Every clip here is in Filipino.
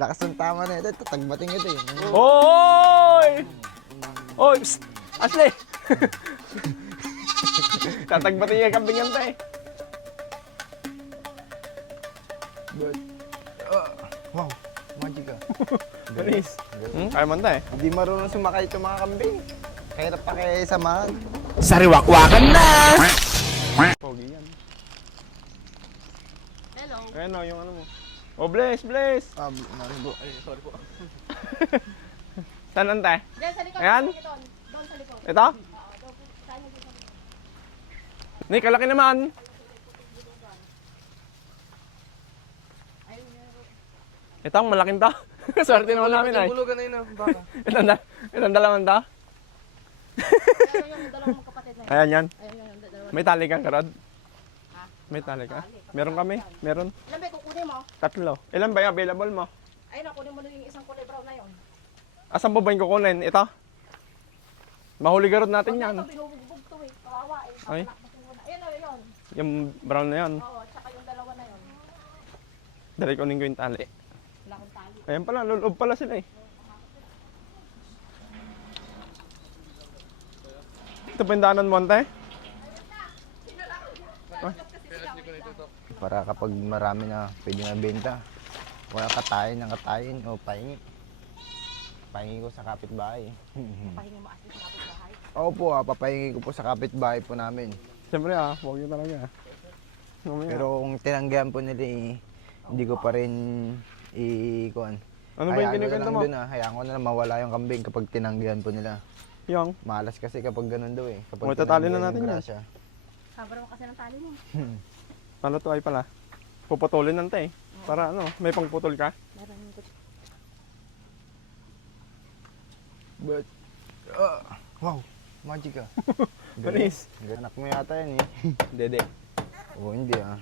Lakas ng tama na ito. Tatagbating ito eh. Oy! Oy! Psst! Ashley! Tatagbatin niya yung kambing yan tayo. But, wow, magic ah. Manis. Kaya man tayo. Hindi marunong sumakay itong mga kambing. Kahirap pa kaya samahan. Sariwakwakan na! Pogi yan. Hello. Ayan o, yung ano mo. Oh, bless, bless! Naribo. Ay, sorry po. Saan ang tayo? Diyan sa likod. Ayan? Doon sa likod. Ito? Oo, doon. Saan yung likod? Ni, kalaki naman. Ito ang malaking to. Swerte naman namin ay. Bulugan na yun ah, baka. Itong dalawang to. Pero yung dalawang magkapatid na yun. Ayan yan. Ayun yung dalawa. May tali kang karad? Ha? May tali ka? Meron kami. Meron. Ilan ba yung kukunin mo? 3. Ilan ba yung available mo? Ayun, kunin mo na yung isang kulay brown na yun. Asan po ba yung kukunin? Ito? Mahuli garod natin yan. Ito, binubugbog to eh. Kawawa eh. Ay. Ayun, ayun. Yung brown na yan. Oo, tsaka yung dalawa na yun. Dali kunin ko yung tali. Wala akong tali. Ayan pala, luloob pala sila eh. Ito pa yung daanan mo, ante? Para kapag marami na pwede na benta. Wala katayin ng katayin o pahingi. Pahingi ko sa kapitbahay. Pahingi mo asli sa kapitbahay. Oo po papahingi ko po sa kapitbahay po namin. Siyempre huwag yun talaga. Mamaya. Pero kung tinanggihan po nila hindi ko pa rin i-kuhan. Ano ba yung kinikanta mo? Hayaan ko na lang mawala yung kambing kapag tinanggihan po nila. Yung? Malas kasi kapag ganun daw eh. Kapag O, itatali na tinanggihan natin yung yan. grasya. Sabra mo kasi ng tali mo. Ano to ay pala? Puputulin nante eh. Para ano, may pangputol ka? Meron yung But, wow, magic ah. Manis. Anak mo yata yan eh. Dede. Oo, hindi ah.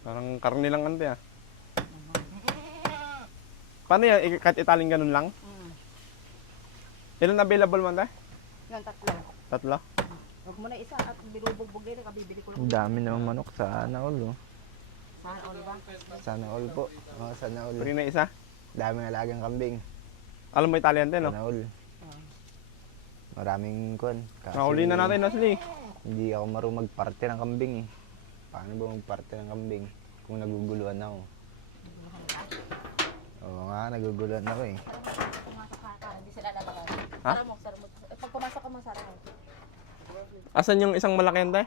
Parang karne lang ante ah. Paano yan? Kat italing ganun lang? Ilan available man tayo? Yan, tatlo. 3? Huwag mo na isa at binubugbog din. Kabibili ko lang. Ang dami naman manok sa all oh. Saan, all ba? Sana all po. Oo, sana all. Pwede na isa? Daming alagang kambing. Alam mo Italian din no? Sana all. Maraming kuwan. Kasi Nahuli na natin, Ashley. Hindi ako marunong magparte ng kambing eh. Paano ba magparte ng kambing kung naguguluhan ako? Oo nga, naguguluhan ako eh. Pumasok ka para hindi sila lalakad. Ha? Sara mo. Pag pumasok ka mo, sara mo. Asan yung isang malaki ante?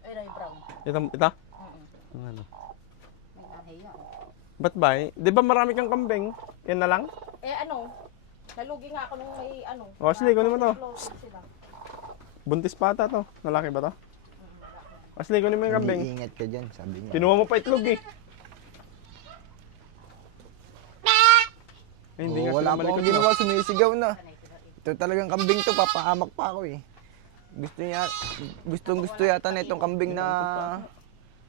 Ayun na yung brown. Ito? Mm-mm. Ano? May nahiya. Ba't ba eh? Di ba marami kang kambing? Yan na lang? Eh ano, nalugi nga ako nung may ano. O, Ashley, kunin mo to. Sila. Buntis pa ata to. Lalaki ba to? Ashley, kunin mo yung kambing. Mag-iingat ka dyan, sabi niya. Kinuha mo pa itlog eh. Eh, hindi nga Wala sila pa malikot akong ginawa, sumisigaw na. Ito talagang kambing to, papahamak pa ako eh. Gustong-gusto yata na itong kambing na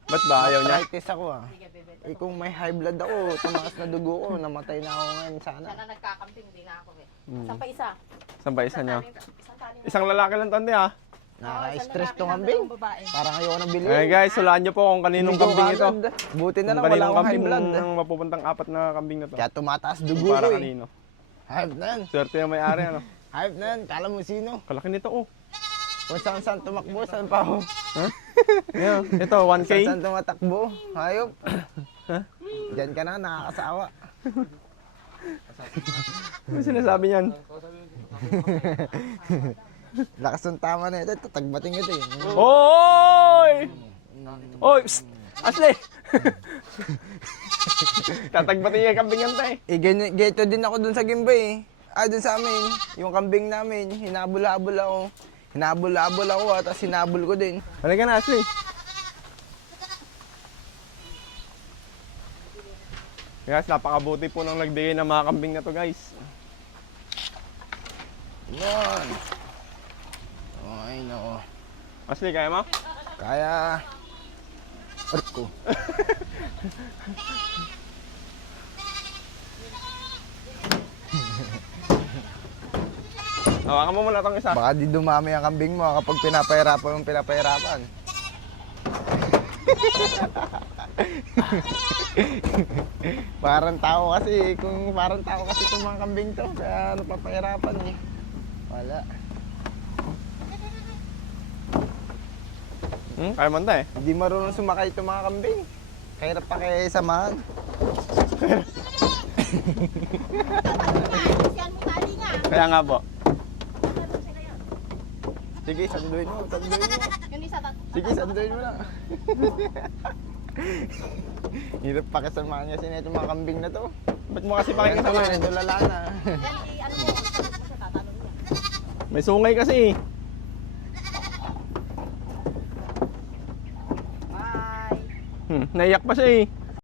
Ba't ba? Ayaw niya? arthritis ako ah. Eh kung may high blood ako, tumaas na dugo ko, namatay na ako ngayon sana. Sana nagkakamping, hindi na ako eh. Saan pa isa? Saan ba isa niya? Isang tali. Isang lalaki lang tante ah. Nakaka-stress tong kambing. Babae. Parang ayoko na bilhin. Eh guys, sulaan niyo po kung kaninong Ligo kambing ito. agad. Buti na lang Kung wala kaninong akong high kambing blood. ng mapupuntang 4 na kambing na to. Kaya tumataas dugo Para ko eh. kanino. Hype na yan. Swerte yung may-ari ano. Hype na yan. Kala mo sino? Kalaki nito oh. Kung saan tumakbo, saan pa ako? Yeah, ito 1K. Saan tumatakbo? Hayop. Diyan ka na, nakakasawa. Ano sinasabi niyan? Lakas ng tama na ito. Tatagbating ito eh. Oy! Oy! Psst! Ashley! Tatagbatin yung kambing yan tayo. Eh, ganito din ako dun sa Gimbay eh. Dun sa amin. Yung kambing namin, hinabol-habol ako. Hinabol-habol ako tapos hinabol ko din. Halika na, Ashley. Guys, napakabuti po nang nagbigay ng mga kambing na to guys. Yan. Ay, nako. Ashley, kaya mo? Kaya... Arko. Hawakan mo muna itong isa. Baka di dumami ang kambing mo kapag pinapahirapan mong pinapahirapan. Parang tao kasi, kung parang tao kasi itong mga kambing to, kaya napapahirapan eh. Wala. Kaya man tayo. Hindi marunong sumakay itong mga kambing. Kahirap pa kaya samahan. Yan mo tali nga. Kaya nga po. Sige, sanduin mo, sanduin mo. Yung isa Sige, sanduin mo lang. Hirap pa kasamahan kasi na itong mga kambing na to. Ba't mo kasi pakikasamahan? Tulala na. Yan, ano mo, sa tatanong niya. May sungay kasi. Bye. Naiyak pa siya eh.